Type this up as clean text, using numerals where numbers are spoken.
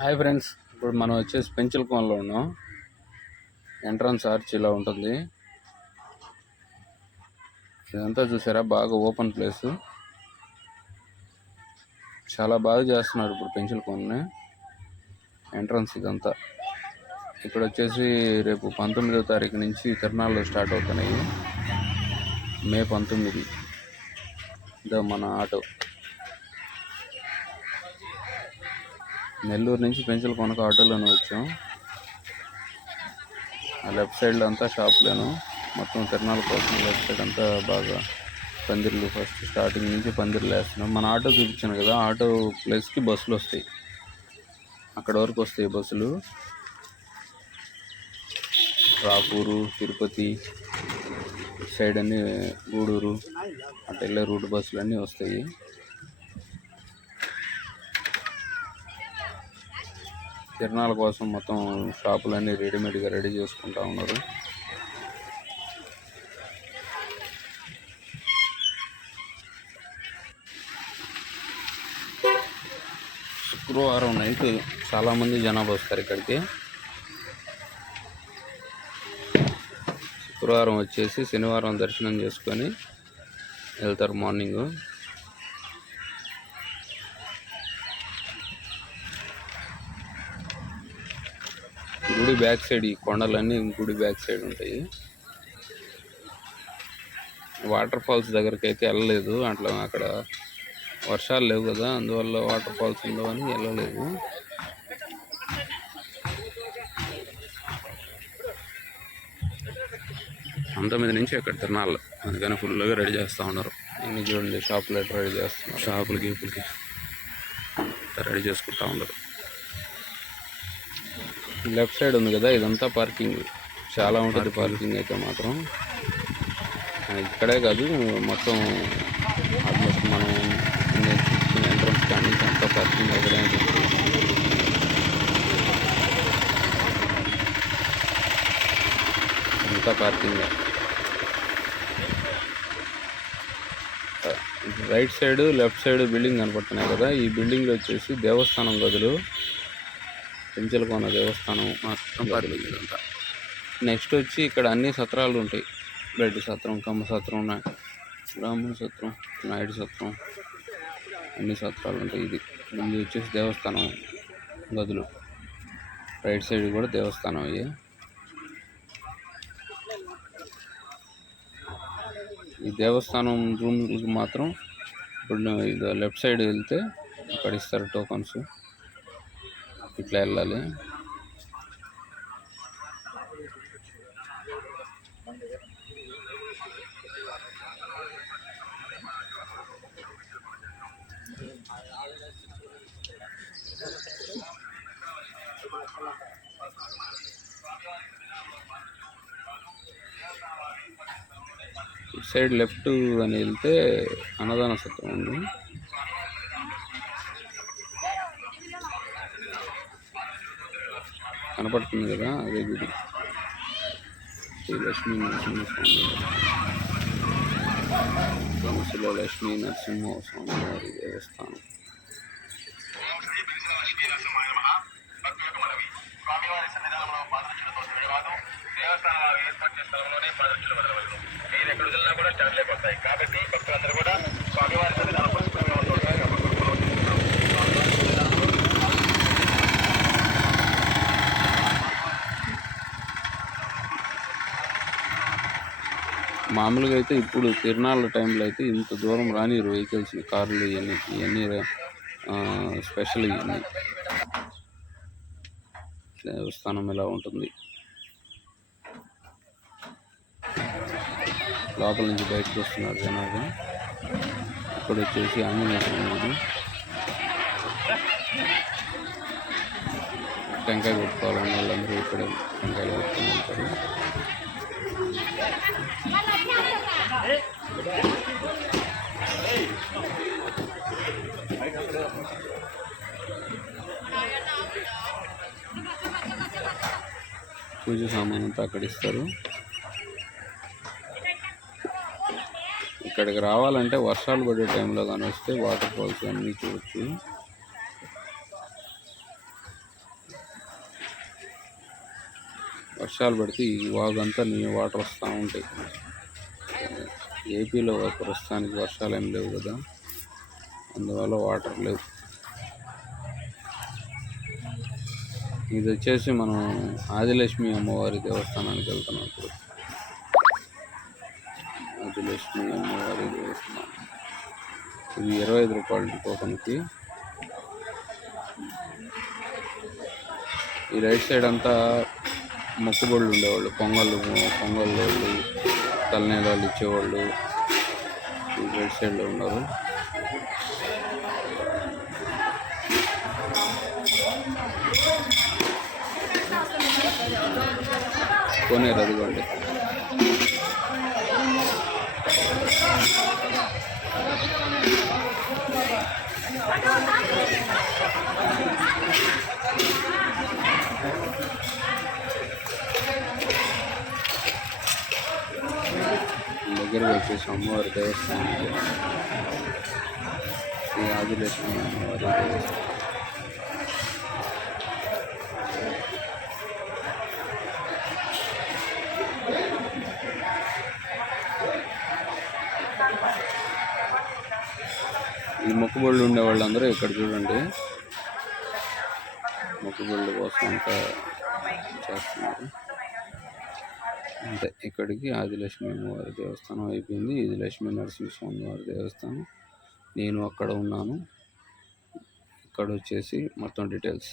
Hi friends, ఇప్పుడు మనం వచ్చేసి పెంచలకోనలో ఉన్నాం. ఎంట్రన్స్ ఆర్చ్ ఇలా ఉంటుంది. ఇదంతా చూసారా, బాగా ఓపెన్ ప్లేస్. చాలా బాగా చేస్తున్నారు ఇప్పుడు పెంచలకోనని. ఎంట్రన్స్ ఇదంతా. ఇక్కడ వచ్చేసి రేపు 19వ తారీఖు నుంచి తిరునాళ్ళు స్టార్ట్ అవుతున్నాయి. మే 19. ఇదో మన ఆటో. నెల్లూరు నుంచి పెంచలకోనకు ఆటోలోనే వచ్చాం. ఆ లెఫ్ట్ సైడ్లో అంతా షాపులేను. మొత్తం తిరునాళ్ళ కోసం లెఫ్ట్ సైడ్ అంతా బాగా పందిర్లు. ఫస్ట్ స్టార్టింగ్ నుంచి పందిర్లు వేస్తున్నాం. మన ఆటో చూపించాను కదా, ఆటో ప్లేస్కి బస్సులు వస్తాయి. అక్కడ వరకు వస్తాయి బస్సులు. రాపూరు, తిరుపతి సైడ్ అన్నీ, గూడూరు అటు వెళ్ళే రూట్ బస్సులు అన్నీ వస్తాయి. తిరునాళ్ళ కోసం మొత్తం షాపులన్నీ రెడీమేడ్గా రెడీ చేసుకుంటా ఉన్నారు. శుక్రవారం నైట్ చాలామంది జనాభా వస్తారు ఇక్కడికి. శుక్రవారం వచ్చేసి శనివారం దర్శనం చేసుకొని వెళ్తారు మార్నింగ్. గుడి బ్యాక్ సైడ్, ఈ కొండలన్నీ గుడి బ్యాక్ సైడ్ ఉంటాయి. వాటర్ ఫాల్స్ దగ్గరికి అయితే వెళ్ళలేదు. అక్కడ వర్షాలు లేవు కదా, అందువల్ల వాటర్ ఫాల్స్ ఉండవని వెళ్ళలేదు. అంతమంది నుంచి అక్కడ తిరణాలు, అందుకని ఫుల్గా రెడీ చేస్తూ ఉన్నారు. ఇన్ని చూడండి, షాపులు ఎట్లా రెడీ చేస్తున్నారు. షాపులకి రెడీ చేసుకుంటా ఉన్నారు. లెఫ్ట్ సైడ్ ఉంది కదా, ఇదంతా పార్కింగ్. చాలా ఉంటుంది పార్కింగ్ అయితే మాత్రం. ఇక్కడే కాదు, మొత్తం ఆల్మోస్ట్ మనం ఎంట్రన్స్ కానీ అంతా పార్కింగ్ అక్కడే ఉంటుంది. అంతా parking. Right side left side building కనపడుతున్నాయి కదా, ఈ బిల్డింగ్లో వచ్చేసి దేవస్థానం గదులు. పెంచలకోన దేవస్థానం మొత్తం పార్కింగ్ ఇదంతా. నెక్స్ట్ వచ్చి ఇక్కడ అన్ని సత్రాలు ఉంటాయి. రెడ్డి సత్రం, కమ్మ సత్రం, బ్రాహ్మణ సత్రం, నాయుడు సత్రం, అన్ని సత్రాలు ఉంటాయి. ఇది వచ్చేసి దేవస్థానం గదులు. రైట్ సైడ్ కూడా దేవస్థానం. అయ్యి ఈ దేవస్థానం రూమ్కి మాత్రం ఇప్పుడు ఇది లెఫ్ట్ సైడ్ వెళ్తే అక్కడ ఇస్తారు టోకన్స్. ఇట్లా వెళ్ళాలి. ఇటు సైడ్ లెఫ్ట్ అని వెళ్తే అన్నదాన సత్రం ఉంది. కనపడుతుంది కదా, అదే గుడి. శ్రీ లక్ష్మీ నరసింహస్వామి, లక్ష్మీ నరసింహస్వామి వారి దేవస్థానం. మామూలుగా అయితే ఇప్పుడు తిరునాళ్ళ టైంలో అయితే ఇంత దూరం రానిరు వెహికల్స్, కార్లు, ఇవన్నీ స్పెషల్. ఇవన్నీ దేవస్థానం ఇలా ఉంటుంది. లోపల నుంచి బయటకు వస్తున్నారు జనాలు. ఇక్కడ వచ్చేసి ఆంజనేయ స్వామి. టెంకాయ కొట్టుకోవాలని వాళ్ళందరూ ఇక్కడ టెంకాయలు కొట్టుకుని ఉంటారు. పూజ సామాన్ అంతా అక్కడ ఇస్తారు. ఇక్కడికి రావాలంటే వర్షాలు పడే టైంలో కానీ వస్తే వాటర్ ఫాల్స్ అన్నీ చూడొచ్చు. వర్షాలు పడితే ఈ వాగంతా వాటర్ వస్తూ ఉంటాయి. ఏపీలో ప్రస్తుతానికి వర్షాలు ఏం లేవు కదా, అందువల్ల వాటర్ లేవు. ఇది వచ్చేసి మనం ఆదిలక్ష్మి అమ్మవారి దేవస్థానానికి వెళ్తున్నాం ఇప్పుడు. ఆదిలక్ష్మి అమ్మవారి దేవస్థానం ఇది 25 రూపాయలు టోకన్కి. ఈ రైట్ సైడ్ అంతా మొక్కుబళ్ళు ఉండేవాళ్ళు, పొంగళ్ళు వాళ్ళు, తలనీలాలు ఇచ్చేవాళ్ళు ఈ రైట్ సైడ్లో ఉన్నారు. కోనేరు అదిగోండి. దగ్గరగా వచ్చేసి అమ్మవారి దేవస్థానం, శ్రీ ఆదిలక్ష్మి అమ్మవారి దేవస్థానం. ఈ మొక్కుబళ్ళు ఉండే వాళ్ళందరూ ఇక్కడ చూడండి, మొక్కుబళ్ళ కోసం అంతా చేస్తున్నారు. అంతే, ఇక్కడికి ఆదిలక్ష్మి అమ్మవారి దేవస్థానం అయిపోయింది. ఇది లక్ష్మీ నరసింహస్వామి వారి దేవస్థానం. నేను అక్కడ ఉన్నాను. ఇక్కడ వచ్చేసి మొత్తం డీటెయిల్స్.